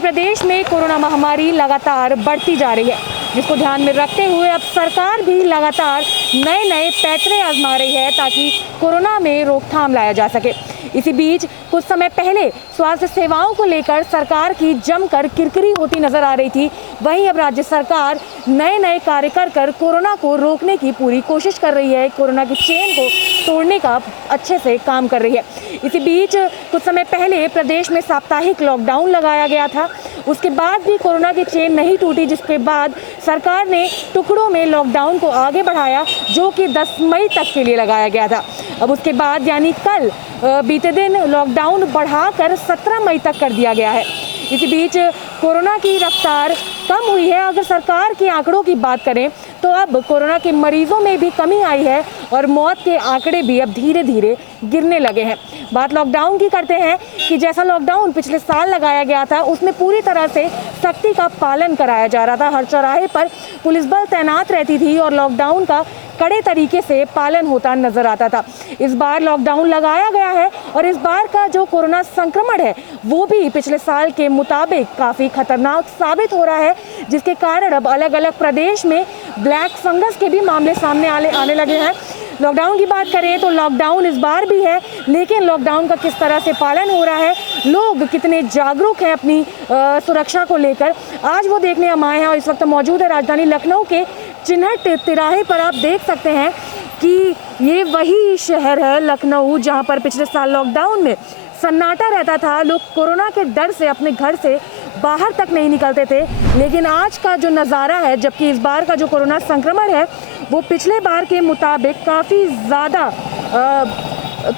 प्रदेश में कोरोना महामारी लगातार बढ़ती जा रही है, जिसको ध्यान में रखते हुए अब सरकार भी लगातार नए नए पैंतरे आजमा रही है ताकि कोरोना में रोकथाम लाया जा सके। इसी बीच कुछ समय पहले स्वास्थ्य सेवाओं को लेकर सरकार की जमकर किरकिरी होती नजर आ रही थी। वहीं अब राज्य सरकार नए नए कार्य कर कोरोना को रोकने की पूरी कोशिश कर रही है, कोरोना की चेन को तोड़ने का अच्छे से काम कर रही है। इसी बीच कुछ समय पहले प्रदेश में साप्ताहिक लॉकडाउन लगाया गया था। उसके बाद भी कोरोना की चेन नहीं टूटी, जिसके बाद सरकार ने टुकड़ों में लॉकडाउन को आगे बढ़ाया, जो कि 10 मई तक के लिए लगाया गया था। अब उसके बाद यानी कल बीते दिन लॉकडाउन बढ़ाकर 17 मई तक कर दिया गया है। इसी बीच कोरोना की रफ्तार कम हुई है। अगर सरकार के आंकड़ों की बात करें तो अब कोरोना के मरीजों में भी कमी आई है और मौत के आंकड़े भी अब धीरे धीरे गिरने लगे हैं। बात लॉकडाउन की करते हैं कि जैसा लॉकडाउन पिछले साल लगाया गया था, उसमें पूरी तरह से सख्ती का पालन कराया जा रहा था। हर चौराहे पर पुलिस बल तैनात रहती थी और लॉकडाउन का कड़े तरीके से पालन होता नजर आता था। इस बार लॉकडाउन लगाया गया है और इस बार का जो कोरोना संक्रमण है वो भी पिछले साल के मुताबिक काफ़ी खतरनाक साबित हो रहा है, जिसके कारण अब अलग अलग प्रदेश में ब्लैक फंगस के भी मामले सामने आने लगे हैं। लॉकडाउन की बात करें तो लॉकडाउन इस बार भी है, लेकिन लॉकडाउन का किस तरह से पालन हो रहा है, लोग कितने जागरूक हैं अपनी सुरक्षा को लेकर, आज वो देखने हम आए हैं। और इस वक्त मौजूद है राजधानी लखनऊ के चिन्हट तिराहे पर। आप देख सकते हैं कि ये वही शहर है लखनऊ जहां पर पिछले साल लॉकडाउन में सन्नाटा रहता था। लोग कोरोना के डर से अपने घर से बाहर तक नहीं निकलते थे, लेकिन आज का जो नज़ारा है, जबकि इस बार का जो कोरोना संक्रमण है वो पिछले बार के मुताबिक काफ़ी ज़्यादा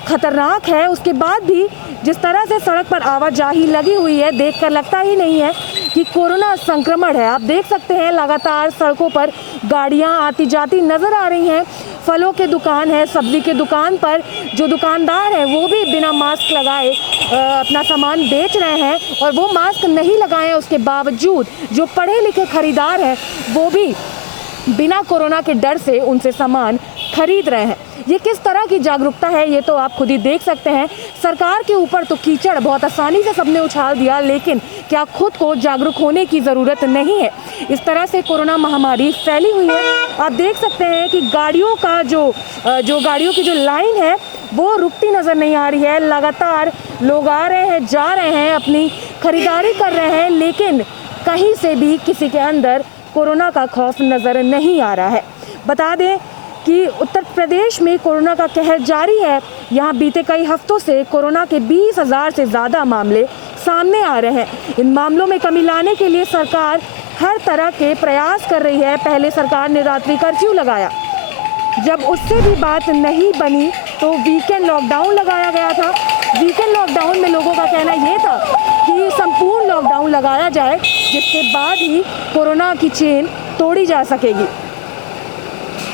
खतरनाक है। उसके बाद भी जिस तरह से सड़क पर आवाजाही लगी हुई है, देखकर लगता ही नहीं है कि कोरोना संक्रमण है। आप देख सकते हैं लगातार सड़कों पर गाड़ियां आती जाती नज़र आ रही हैं। फलों के दुकान है, सब्जी के दुकान पर जो दुकानदार हैं वो भी बिना मास्क लगाए अपना सामान बेच रहे हैं, और वो मास्क नहीं लगाए हैं उसके बावजूद जो पढ़े लिखे खरीदार हैं वो भी बिना कोरोना के डर से उनसे सामान खरीद रहे हैं। ये किस तरह की जागरूकता है ये तो आप खुद ही देख सकते हैं। सरकार के ऊपर तो कीचड़ बहुत आसानी से सबने उछाल दिया, लेकिन क्या खुद को जागरूक होने की ज़रूरत नहीं है? इस तरह से कोरोना महामारी फैली हुई है। आप देख सकते हैं कि गाड़ियों का गाड़ियों की जो लाइन है वो रुकती नज़र नहीं आ रही है। लगातार लोग आ रहे हैं, जा रहे हैं, अपनी खरीदारी कर रहे हैं, लेकिन कहीं से भी किसी के अंदर कोरोना का खौफ नज़र नहीं आ रहा है। बता दें कि उत्तर प्रदेश में कोरोना का कहर जारी है। यहाँ बीते कई हफ्तों से कोरोना के 20,000 से ज़्यादा मामले सामने आ रहे हैं। इन मामलों में कमी लाने के लिए सरकार हर तरह के प्रयास कर रही है। पहले सरकार ने रात्रि कर्फ्यू लगाया, जब उससे भी बात नहीं बनी तो वीकेंड लॉकडाउन लगाया गया था। वीकेंड लॉकडाउन में लोगों का कहना ये था कि संपूर्ण लॉकडाउन लगाया जाए, जिसके बाद ही कोरोना की चेन तोड़ी जा सकेगी।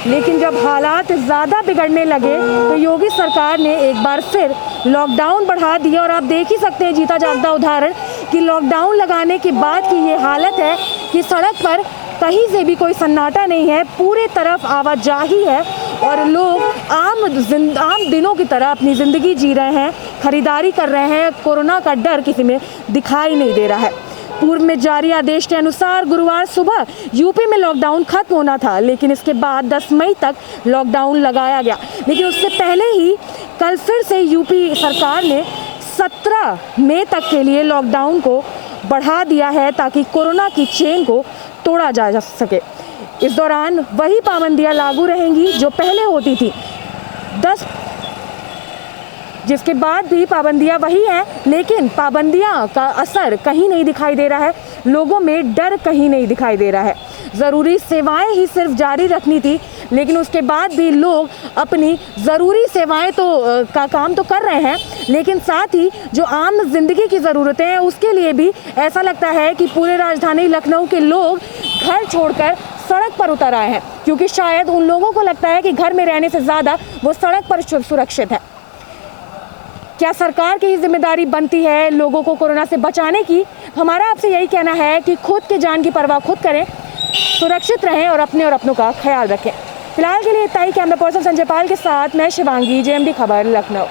लेकिन जब हालात ज़्यादा बिगड़ने लगे तो योगी सरकार ने एक बार फिर लॉकडाउन बढ़ा दिया। और आप देख ही सकते हैं जीता जागता उदाहरण कि लॉकडाउन लगाने के बाद की ये हालत है कि सड़क पर कहीं से भी कोई सन्नाटा नहीं है, पूरे तरफ आवाजाही है और लोग आम दिनों की तरह अपनी ज़िंदगी जी रहे हैं, खरीदारी कर रहे हैं। कोरोना का डर किसी में दिखाई नहीं दे रहा है। पूर्व में जारी आदेश के अनुसार गुरुवार सुबह यूपी में लॉकडाउन खत्म होना था, लेकिन इसके बाद 10 मई तक लॉकडाउन लगाया गया। लेकिन उससे पहले ही कल फिर से यूपी सरकार ने 17 मई तक के लिए लॉकडाउन को बढ़ा दिया है ताकि कोरोना की चेन को तोड़ा जा सके। इस दौरान वही पाबंदियां लागू रहेंगी जो पहले होती थी, जिसके बाद भी पाबंदियां वही हैं, लेकिन पाबंदियां का असर कहीं नहीं दिखाई दे रहा है। लोगों में डर कहीं नहीं दिखाई दे रहा है। ज़रूरी सेवाएं ही सिर्फ जारी रखनी थी, लेकिन उसके बाद भी लोग अपनी ज़रूरी सेवाएं का काम तो कर रहे हैं, लेकिन साथ ही जो आम जिंदगी की ज़रूरतें हैं उसके लिए भी ऐसा लगता है कि पूरे राजधानी लखनऊ के लोग घर छोड़कर सड़क पर उतर आए हैं, क्योंकि शायद उन लोगों को लगता है कि घर में रहने से ज़्यादा वो सड़क पर सुरक्षित है। क्या सरकार की ही जिम्मेदारी बनती है लोगों को कोरोना से बचाने की? हमारा आपसे यही कहना है कि खुद की जान की परवाह खुद करें, सुरक्षित रहें और अपनों का ख्याल रखें। फिलहाल के लिए इतना ही। कैमरा पर्सन संजय पाल के साथ मैं शिवांगी, JMD खबर, लखनऊ।